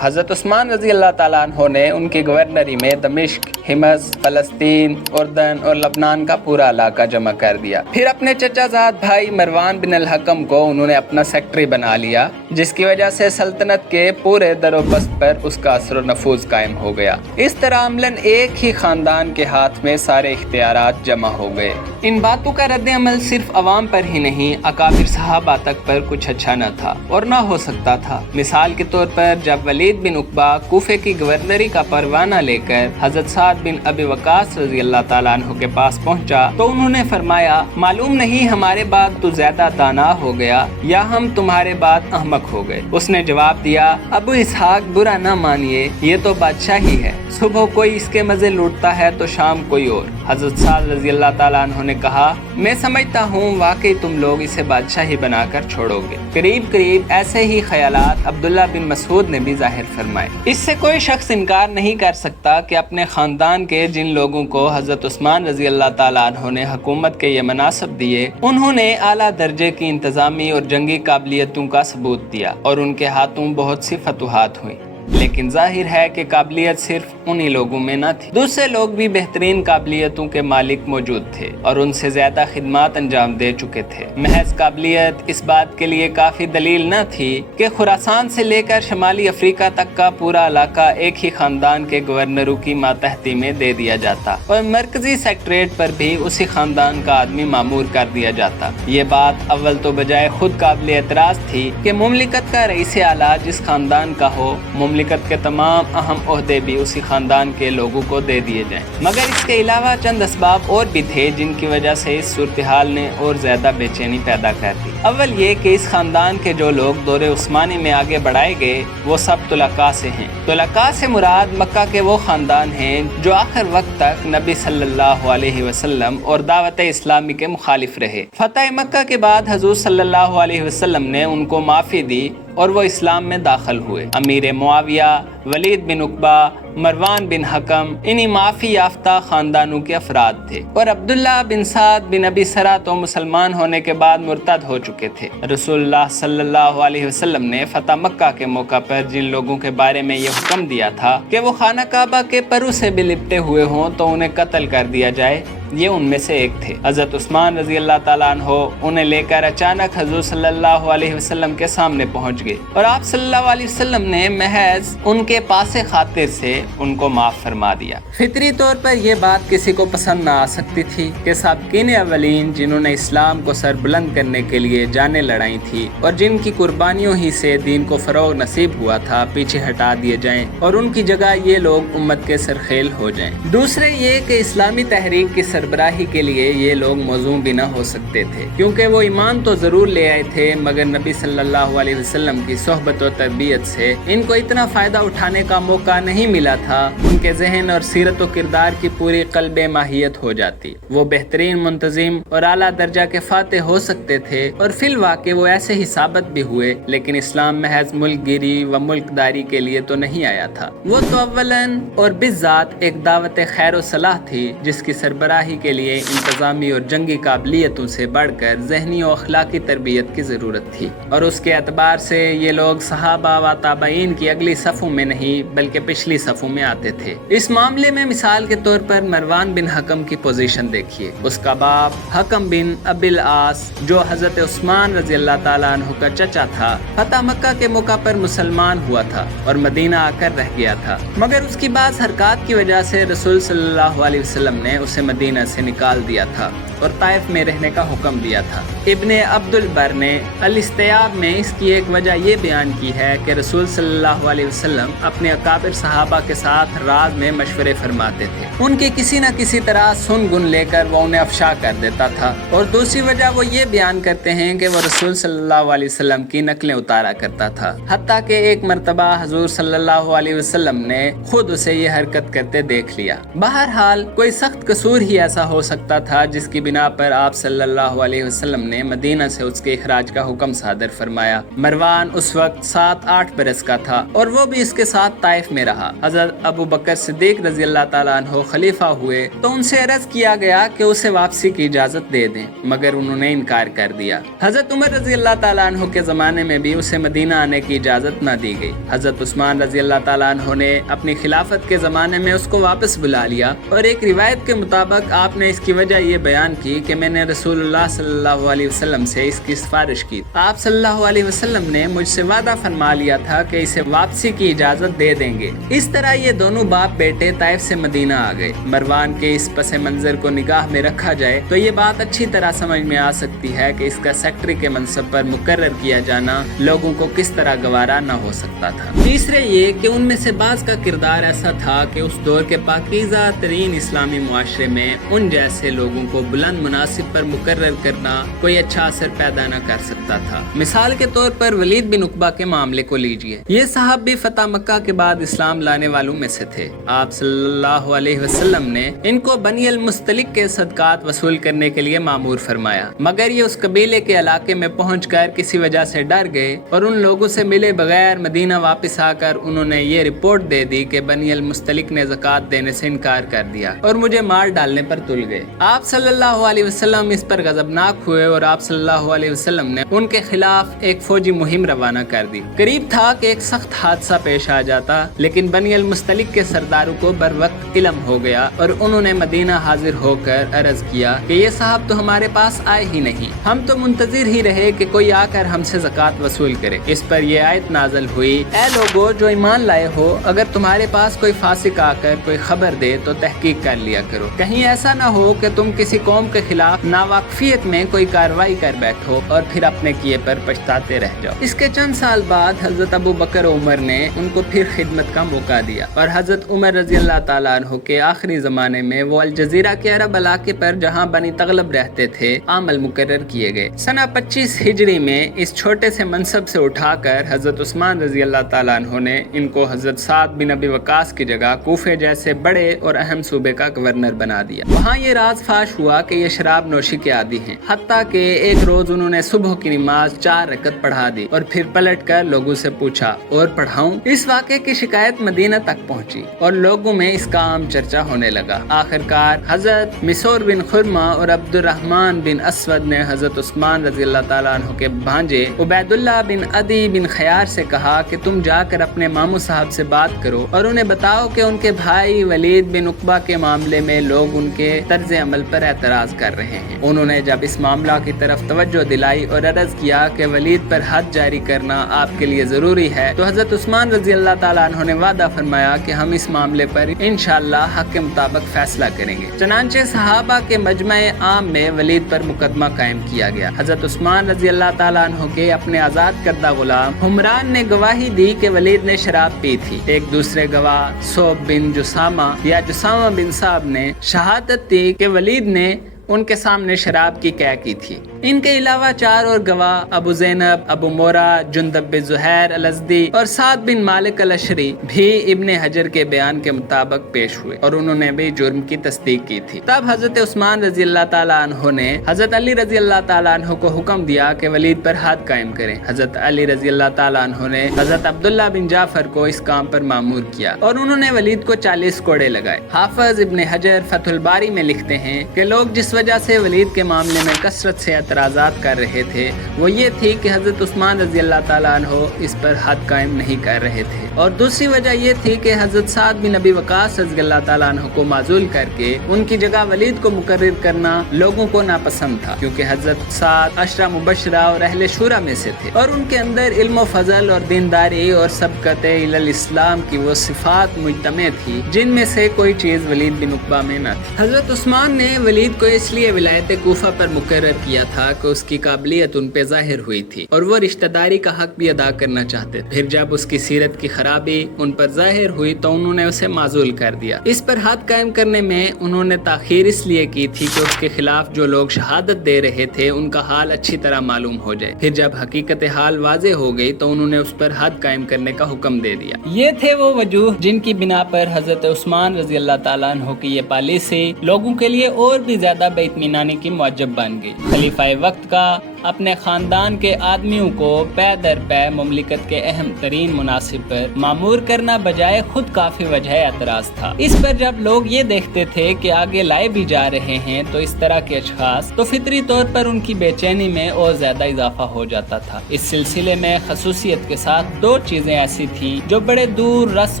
حضرت عثمان رضی اللہ تعالیٰ عنہ نے ان کی گورنری میں دمشق، حمص، فلسطین، اردن اور لبنان کا پورا علاقہ جمع کر دیا۔ پھر اپنے چچا زاد بھائی مروان بن الحکم کو انہوں نے اپنا سیکٹری بنا لیا، جس کی وجہ سے سلطنت کے پورے در و بست پر اس کا اثر و نفوذ قائم ہو گیا۔ اس طرح عملاً ایک ہی خاندان کے ہاتھ میں سارے اختیارات جمع ہو گئے۔ ان باتوں کا رد عمل صرف عوام پر ہی نہیں، اکابر صحابہ تک پر کچھ اچھا نہ تھا اور نہ ہو سکتا تھا۔ مثال کے طور پر جب ولید بن عقبہ کوفے کی گورنری کا پروانہ لے کر حضرت سعد بن ابی وقاص رضی اللہ تعالیٰ عنہ کے پاس پہنچا تو انہوں نے فرمایا، معلوم نہیں ہمارے بعد تو زیادہ دانا ہو گیا یا ہم تمہارے بعد احمق ہو گئے۔ اس نے جواب دیا، ابو اسحاق برا نہ مانیے، یہ تو بادشاہ ہی ہے، صبح کوئی اس کے مزے لوٹتا ہے تو شام کوئی اور۔ حضرت سعد رضی اللہ تعالیٰ عنہ نے کہا، میں سمجھتا ہوں واقعی تم لوگ اسے بادشاہی بنا کر چھوڑو گے۔ قریب ایسے ہی خیالات عبداللہ بن مسعود نے بھی ظاہر فرمائے۔ اس سے کوئی شخص انکار نہیں کر سکتا کہ اپنے خاندان کے جن لوگوں کو حضرت عثمان رضی اللہ تعالیٰ عنہ نے حکومت کے یہ مناصب دیے، انہوں نے اعلیٰ درجے کی انتظامی اور جنگی قابلیتوں کا ثبوت دیا اور ان کے ہاتھوں بہت سی فتوحات ہوئیں۔ لیکن ظاہر ہے کہ قابلیت صرف انہی لوگوں میں نہ تھی، دوسرے لوگ بھی بہترین قابلیتوں کے مالک موجود تھے اور ان سے زیادہ خدمات انجام دے چکے تھے۔ محض قابلیت اس بات کے لیے کافی دلیل نہ تھی کہ خراسان سے لے کر شمالی افریقہ تک کا پورا علاقہ ایک ہی خاندان کے گورنروں کی ماتحتی میں دے دیا جاتا اور مرکزی سیکٹریٹ پر بھی اسی خاندان کا آدمی مامور کر دیا جاتا۔ یہ بات اول تو بجائے خود قابل اعتراض تھی کہ مملکت کا رئیس اعلیٰ جس خاندان کا ہو، مملکت کے تمام اہم عہدے بھی اسی خاندان کے لوگوں کو دے دیے جائیں۔ مگر اس کے علاوہ چند اسباب اور بھی تھے جن کی وجہ سے اس صورتحال نے اور زیادہ بے چینی پیدا کر دی۔ اول یہ کہ اس خاندان کے جو لوگ دور عثمانی میں آگے بڑھائے گئے وہ سب طلقاء سے ہیں۔ طلقاء سے مراد مکہ کے وہ خاندان ہیں جو آخر وقت تک نبی صلی اللہ علیہ وسلم اور دعوت اسلامی کے مخالف رہے۔ فتح مکہ کے بعد حضور صلی اللہ علیہ وسلم نے ان کو معافی دی اور وہ اسلام میں داخل ہوئے۔ امیر معاویہ، ولید بن عقبہ، مروان بن حکم انہی معافی یافتہ خاندانوں کے افراد تھے، اور عبداللہ بن سعد بن ابی سرا تو مسلمان ہونے کے بعد مرتد ہو چکے تھے۔ رسول اللہ صلی اللہ علیہ وسلم نے فتح مکہ کے موقع پر جن لوگوں کے بارے میں یہ حکم دیا تھا کہ وہ خانہ کعبہ کے پرو سے بھی لپٹے ہوئے ہوں تو انہیں قتل کر دیا جائے، یہ ان میں سے ایک تھے۔ حضرت عثمان رضی اللہ تعالیٰ عنہ انہیں لے کر اچانک حضور صلی اللہ علیہ وسلم کے سامنے پہنچ گئے اور آپ صلی اللہ علیہ وسلم نے محض ان کے پاس خاطر سے ان کو معاف فرما دیا۔ فطری طور پر یہ بات کسی کو پسند نہ آ سکتی تھی کہ سابقین اولین جنہوں نے اسلام کو سر بلند کرنے کے لیے جانیں لڑائی تھی اور جن کی قربانیوں ہی سے دین کو فروغ نصیب ہوا تھا، پیچھے ہٹا دیے جائیں اور ان کی جگہ یہ لوگ امت کے سرخیل ہو جائیں۔ دوسرے یہ کہ اسلامی تحریک کی سربراہی کے لیے یہ لوگ موزوں بھی نہ ہو سکتے تھے، کیونکہ وہ ایمان تو ضرور لے آئے تھے مگر نبی صلی اللہ علیہ وسلم کی صحبت و تربیت سے ان کو اتنا فائدہ اٹھانے کا موقع نہیں ملا تھا۔ ان کے ذہن اور سیرت و کردار کی پوری قلب ماہیت ہو جاتی، وہ بہترین منتظم اور اعلیٰ درجہ کے فاتح ہو سکتے تھے، اور فی الواقع وہ ایسے ہی ثابت بھی ہوئے۔ لیکن اسلام محض ملک گیری و ملک داری کے لیے تو نہیں آیا تھا، وہ تو اولاً اور بالذات ایک دعوت خیر و صلاح تھی جس کی سربراہی کے لیے انتظامی اور جنگی قابلیتوں سے بڑھ کر ذہنی و اخلاقی تربیت کی ضرورت تھی، اور اس کے اعتبار سے یہ لوگ صحابہ و تابعین کی اگلی صفوں میں نہیں بلکہ پچھلی صفوں میں آتے تھے۔ اس معاملے میں مثال کے طور پر مروان بن حکم کی پوزیشن دیکھیے۔ اس کا باپ حکم بن ابی العاص جو حضرت عثمان رضی اللہ تعالیٰ عنہ کا چچا تھا، فتح مکہ کے موقع پر مسلمان ہوا تھا اور مدینہ آ کر رہ گیا تھا، مگر اس کی بعض حرکات کی وجہ سے رسول صلی اللہ علیہ وسلم نے اسے مدینہ سے نکال دیا تھا اور طائف میں رہنے کا حکم دیا تھا۔ ابن عبد البر نے الاستیاب میں اس کی ایک وجہ یہ بیان کی ہے کہ رسول صلی اللہ علیہ وسلم اپنے اکابر صحابہ کے ساتھ راز میں مشورے فرماتے تھے، ان کی کسی نہ کسی طرح سن گن لے کر وہ انہیں افشا کر دیتا تھا، اور دوسری وجہ وہ یہ بیان کرتے ہیں کہ وہ رسول صلی اللہ علیہ وسلم کی نقلیں اتارا کرتا تھا، حتیٰ کہ ایک مرتبہ حضور صلی اللہ علیہ وسلم نے خود اسے یہ حرکت کرتے دیکھ لیا۔ بہرحال کوئی سخت قصور ہی ایسا ہو سکتا تھا جس کی بنا پر آپ صلی اللہ علیہ وسلم نے مدینہ سے اس کے اخراج کا حکم صادر فرمایا۔ مروان اس وقت 7-8 برس کا تھا اور وہ بھی اس کے ساتھ طائف میں رہا۔ حضرت ابو بکر صدیق رضی اللہ تعالیٰ عنہ خلیفہ ہوئے تو ان سے عرض کیا گیا کہ اسے واپسی کی اجازت دے دیں، مگر انہوں نے انکار کر دیا۔ حضرت عمر رضی اللہ تعالیٰ عنہ کے زمانے میں بھی اسے مدینہ آنے کی اجازت نہ دی گئی۔ حضرت عثمان رضی اللہ تعالیٰ عنہ نے اپنی خلافت کے زمانے میں اس کو واپس بلا لیا، اور ایک روایت کے مطابق آپ نے اس کی وجہ یہ بیان کی کہ میں نے رسول اللہ صلی اللہ علیہ وسلم سے اس کی سفارش کی۔ آپ صلی اللہ علیہ وسلم نے مجھ سے وعدہ فرما لیا تھا کہ اسے واپسی کی اجازت دے دیں گے۔ اس طرح یہ دونوں باپ بیٹے طائف سے مدینہ آ گئے۔ مروان کے اس پس منظر کو نگاہ میں رکھا جائے تو یہ بات اچھی طرح سمجھ میں آ سکتی ہے کہ اس کا سیکٹری کے منصب پر مقرر کیا جانا لوگوں کو کس طرح گوارا نہ ہو سکتا تھا۔ تیسرے یہ کہ ان میں سے بعض کا کردار ایسا تھا کہ اس دور کے پاکیزہ ترین اسلامی معاشرے میں ان جیسے لوگوں کو بلند مناصب پر مقرر کرنا کوئی اچھا اثر پیدا نہ کر سکتا تھا۔ مثال کے طور پر ولید بن عقبہ کے معاملے کو لیجئے۔ یہ صاحب بھی فتح مکہ کے بعد اسلام لانے والوں میں سے تھے۔ آپ صلی اللہ علیہ وسلم نے ان کو بنی المستلق کے صدقات وصول کرنے کے لیے مامور فرمایا، مگر یہ اس قبیلے کے علاقے میں پہنچ کر کسی وجہ سے ڈر گئے اور ان لوگوں سے ملے بغیر مدینہ واپس آ کر انہوں نے یہ رپورٹ دے دی کہ بنی المستلق نے زکوٰۃ دینے سے انکار کر دیا اور مجھے مار ڈالنے پر تل گئے۔ آپ صلی اللہ علیہ وسلم اس پر غضبناک ہوئے اور آپ صلی اللہ علیہ وسلم نے ان کے خلاف ایک فوجی مہم روانہ کر دی۔ قریب تھا کہ ایک سخت حادثہ پیش آ جاتا، لیکن بنی المستلق کے سرداروں کو بر وقت علم ہو گیا اور انہوں نے مدینہ حاضر ہو کر عرض کیا کہ یہ صاحب تو ہمارے پاس آئے ہی نہیں، ہم تو منتظر ہی رہے کہ کوئی آ کر ہم سے زکوٰۃ وصول کرے۔ اس پر یہ آیت نازل ہوئی، اے لوگو جو ایمان لائے ہو، اگر تمہارے پاس کوئی فاسق آ کر کوئی خبر دے تو تحقیق کر لیا کرو، کہیں ایسا نہ ہو کہ تم کسی قوم کے خلاف ناواقفیت میں کوئی کارروائی کر بیٹھو اور پھر اپنے کیے پر پچھتاتے رہ جاؤ۔ اس کے چند سال بعد حضرت ابو بکر و عمر نے ان کو پھر خدمت کا موقع دیا، اور حضرت عمر رضی اللہ تعالیٰ عنہ کے آخری زمانے میں وہ الجزیرہ کے عرب علاقے پر جہاں بنی تغلب رہتے تھے عامل مقرر کیے گئے۔ سنہ 25 ہجری میں اس چھوٹے سے منصب سے اٹھا کر حضرت عثمان رضی اللہ تعالیٰ عنہ نے ان کو حضرت سعد بن ابی وقاص کی جگہ کوفے جیسے بڑے اور اہم صوبے کا گورنر بنا دیا۔ وہاں یہ راز فاش ہوا کہ یہ شراب نوشی کے عادی ہیں، حتیٰ کہ ایک روز انہوں نے صبح کی نماز 4 رکعت پڑھا دی اور پھر پلٹ کر لوگوں سے پوچھا اور پڑھاؤں؟ اس واقعے کی شکایت مدینہ تک پہنچی اور لوگوں میں اس کا عام چرچا ہونے لگا۔ آخرکار حضرت مسور بن خرمہ اور عبد الرحمن بن اسود نے حضرت عثمان رضی اللہ تعالیٰ عنہ کے بھانجے عبید اللہ بن عدی بن خیار سے کہا کہ تم جا کر اپنے ماموں صاحب سے بات کرو اور انہیں بتاؤ کہ ان کے بھائی ولید بن عقبہ کے معاملے میں لوگ ان کے طرز عمل پر اعتراض کر رہے ہیں۔ انہوں نے جب اس معاملہ کی طرف توجہ دلائی اور عرض کیا کہ ولید پر حد جاری کرنا آپ کے لیے ضروری ہے، تو حضرت عثمان رضی اللہ تعالیٰ عنہ نے وعدہ فرمایا کہ ہم اس معاملے پر انشاءاللہ حق کے مطابق فیصلہ کریں گے۔ چنانچہ صحابہ کے مجمع عام میں ولید پر مقدمہ قائم کیا گیا۔ حضرت عثمان رضی اللہ تعالیٰ عنہ کے اپنے آزاد کردہ غلام حمران نے گواہی دی کہ ولید نے شراب پی تھی۔ ایک دوسرے گواہ صوب بن جسامہ یا جسامہ بن صاحب نے شہادت دی کہ ولید نے ان کے سامنے شراب کی قے کی تھی۔ ان کے علاوہ 4 اور گواہ ابو زینب، ابو مورا، جندب بن زہیر الازدی اور سعد بن مالک الاشری بھی ابن حجر کے بیان کے مطابق پیش ہوئے اور انہوں نے بھی جرم کی تصدیق کی تھی۔ تب حضرت عثمان رضی اللہ تعالیٰ عنہ نے حضرت علی رضی اللہ تعالیٰ عنہ کو حکم دیا کہ ولید پر حد قائم کریں۔ حضرت علی رضی اللہ تعالیٰ عنہ نے حضرت عبداللہ بن جعفر کو اس کام پر مامور کیا اور انہوں نے ولید کو 40 کوڑے لگائے۔ حافظ ابن حجر فتح الباری میں لکھتے ہیں کہ لوگ جس وجہ سے ولید کے معاملے میں کثرت سے اعتراضات کر رہے تھے وہ یہ تھی کہ حضرت عثمان رضی اللہ تعالیٰ عنہ اس پر حد قائم نہیں کر رہے تھے، اور دوسری وجہ یہ تھی کہ حضرت سعد بن ابی وقاص رضی اللہ تعالیٰ عنہ کو معزول کر کے ان کی جگہ ولید کو مقرر کرنا لوگوں کو ناپسند تھا، کیونکہ حضرت سعد عشرہ مبشرہ اور اہل شورا میں سے تھے اور ان کے اندر علم و فضل اور دینداری اور سبقت الی الاسلام کی وہ صفات مجتمع تھی جن میں سے کوئی چیز ولید بن عقبہ میں نہ تھی۔ حضرت عثمان نے ولید کو اس لیے ولایت کوفہ پر مقرر کیا تھا تھا کہ اس کی قابلیت ان پہ ظاہر ہوئی تھی اور وہ رشتہ داری کا حق بھی ادا کرنا چاہتے تھے۔ پھر جب اس کی سیرت کی خرابی ان پر ظاہر ہوئی تو انہوں نے اسے معزول کر دیا۔ اس پر حد قائم کرنے میں انہوں نے تاخیر اس لیے کی تھی کہ اس کے خلاف جو لوگ شہادت دے رہے تھے ان کا حال اچھی طرح معلوم ہو جائے۔ پھر جب حقیقت حال واضح ہو گئی تو انہوں نے اس پر حد قائم کرنے کا حکم دے دیا۔ یہ تھے وہ وجوہ جن کی بنا پر حضرت عثمان رضی اللہ تعالیٰ عنہ کی یہ پالیسی لوگوں کے لیے اور بھی زیادہ بے اطمینانی کی موجب بن گئی۔ خلیفہ وقت کا اپنے خاندان کے آدمیوں کو پے در پے مملکت کے اہم ترین مناصب پر معمور کرنا بجائے خود کافی وجہ اعتراض تھا۔ اس پر جب لوگ یہ دیکھتے تھے کہ آگے لائے بھی جا رہے ہیں تو اس طرح کے اشخاص تو فطری طور پر ان کی بے چینی میں اور زیادہ اضافہ ہو جاتا تھا۔ اس سلسلے میں خصوصیت کے ساتھ دو چیزیں ایسی تھیں جو بڑے دور رس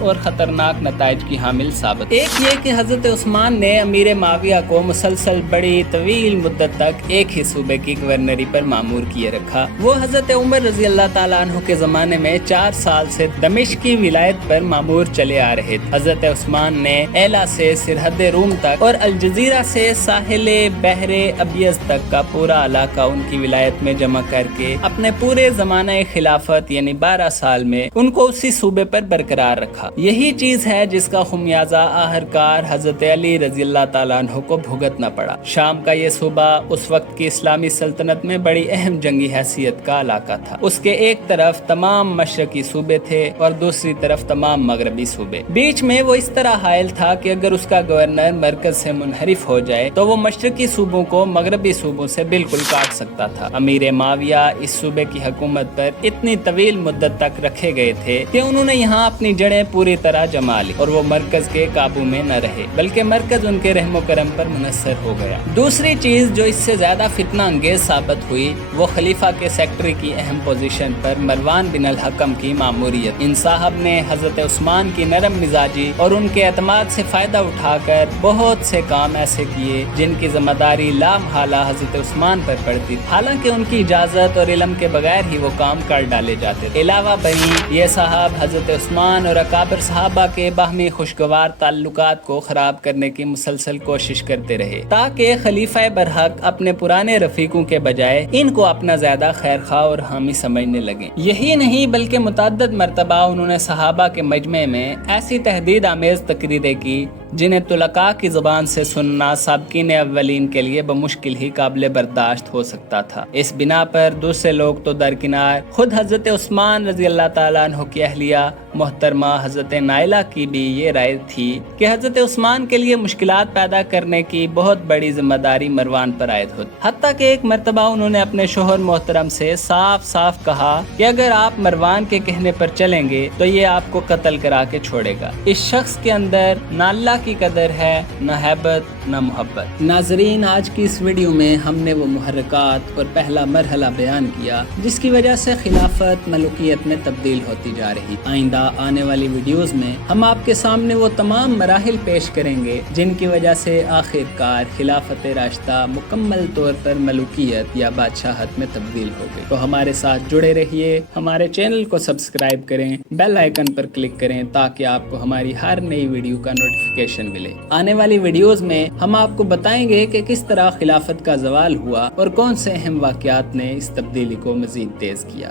اور خطرناک نتائج کی حامل ثابت۔ ایک یہ کہ حضرت عثمان نے امیر معاویہ کو مسلسل بڑی طویل مدت تک ایک ہی صوبے کی گورنری پر معمور کیے رکھا۔ وہ حضرت عمر رضی اللہ تعالیٰ عنہ کے زمانے میں 4 سال سے دمشق کی ولایت پر معمور چلے آ رہے تھے۔ حضرت عثمان نے ایلا سے سرحد روم تک اور الجزیرہ سے ساحل بحر ابیض تک کا پورا علاقہ ان کی ولایت میں جمع کر کے اپنے پورے زمانہ خلافت یعنی 12 سال میں ان کو اسی صوبے پر برقرار رکھا۔ یہی چیز ہے جس کا خمیازہ آخرکار حضرت علی رضی اللہ تعالیٰ عنہ کو بھگتنا پڑا۔ شام کا یہ صوبہ اس وقت کی اسلامی سلطنت میں بڑی اہم جنگی حیثیت کا علاقہ تھا۔ اس کے ایک طرف تمام مشرقی صوبے تھے اور دوسری طرف تمام مغربی صوبے۔ بیچ میں وہ اس طرح حائل تھا کہ اگر اس کا گورنر مرکز سے منحرف ہو جائے تو وہ مشرقی صوبوں کو مغربی صوبوں سے بالکل کاٹ سکتا تھا۔ امیر معاویہ اس صوبے کی حکومت پر اتنی طویل مدت تک رکھے گئے تھے کہ انہوں نے یہاں اپنی جڑیں پوری طرح جما لی اور وہ مرکز کے قابو میں نہ رہے بلکہ مرکز ان کے رحم و کرم پر منحصر ہو گیا۔ دوسری چیز جو اس سے زیادہ فتنہ انگیز ثابت ہوئی وہ خلیفہ کے سیکٹری کی اہم پوزیشن پر مروان بن الحکم کی ماموریت۔ ان صاحب نے حضرت عثمان کی نرم مزاجی اور ان کے اعتماد سے فائدہ اٹھا کر بہت سے کام ایسے کیے جن کی ذمہ داری لامحالہ حضرت عثمان پر پڑتی، حالانکہ ان کی اجازت اور علم کے بغیر ہی وہ کام کر ڈالے جاتے تھے۔ علاوہ بری یہ صاحب حضرت عثمان اور اکابر صحابہ کے باہمی خوشگوار تعلقات کو خراب کرنے کی مسلسل کوشش کرتے رہے تاکہ خلیفہ برحق اپنے پرانے رفیقوں کے بجائے ان کو اپنا زیادہ خیر خواہ اور حامی سمجھنے لگے۔ یہی نہیں بلکہ متعدد مرتبہ انہوں نے صحابہ کے مجمع میں ایسی تہدید آمیز تقریریں کی جنہیں طلقاء کی زبان سے سننا سابقین اولین کے لیے بمشکل ہی قابل برداشت ہو سکتا تھا۔ اس بنا پر دوسرے لوگ تو درکنار خود حضرت عثمان رضی اللہ تعالیٰ عنہ کی اہلیہ محترمہ حضرت نائلہ کی بھی یہ رائے تھی کہ حضرت عثمان کے لیے مشکلات پیدا کرنے کی بہت بڑی ذمہ داری مروان پر عائد ہوتی، حتیٰ کہ ایک مرتبہ انہوں نے اپنے شوہر محترم سے صاف صاف کہا کہ اگر آپ مروان کے کہنے پر چلیں گے تو یہ آپ کو قتل کرا کے چھوڑے گا۔ اس شخص کے اندر نہ اللہ کی قدر ہے، نہ ہیبت، نہ محبت۔ ناظرین، آج کی اس ویڈیو میں ہم نے وہ محرکات اور پہلا مرحلہ بیان کیا جس کی وجہ سے خلافت ملوکیت میں تبدیل ہوتی جا رہی۔ آئندہ آنے والی ویڈیوز میں ہم آپ کے سامنے وہ تمام مراحل پیش کریں گے جن کی وجہ سے آخر کار خلافت راشدہ مکمل طور پر ملوکیت یا بادشاہت میں تبدیل ہو گئی۔ تو ہمارے ساتھ جڑے رہیے، ہمارے چینل کو سبسکرائب کریں، بیل آئیکن پر کلک کریں تاکہ آپ کو ہماری ہر نئی ویڈیو کا نوٹیفیکیشن ملے۔ آنے والی ویڈیوز میں ہم آپ کو بتائیں گے کہ کس طرح خلافت کا زوال ہوا اور کون سے اہم واقعات نے اس تبدیلی کو مزید تیز کیا۔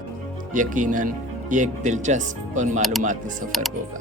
یقیناً یہ ایک دلچسپ اور معلوماتی سفر ہوگا۔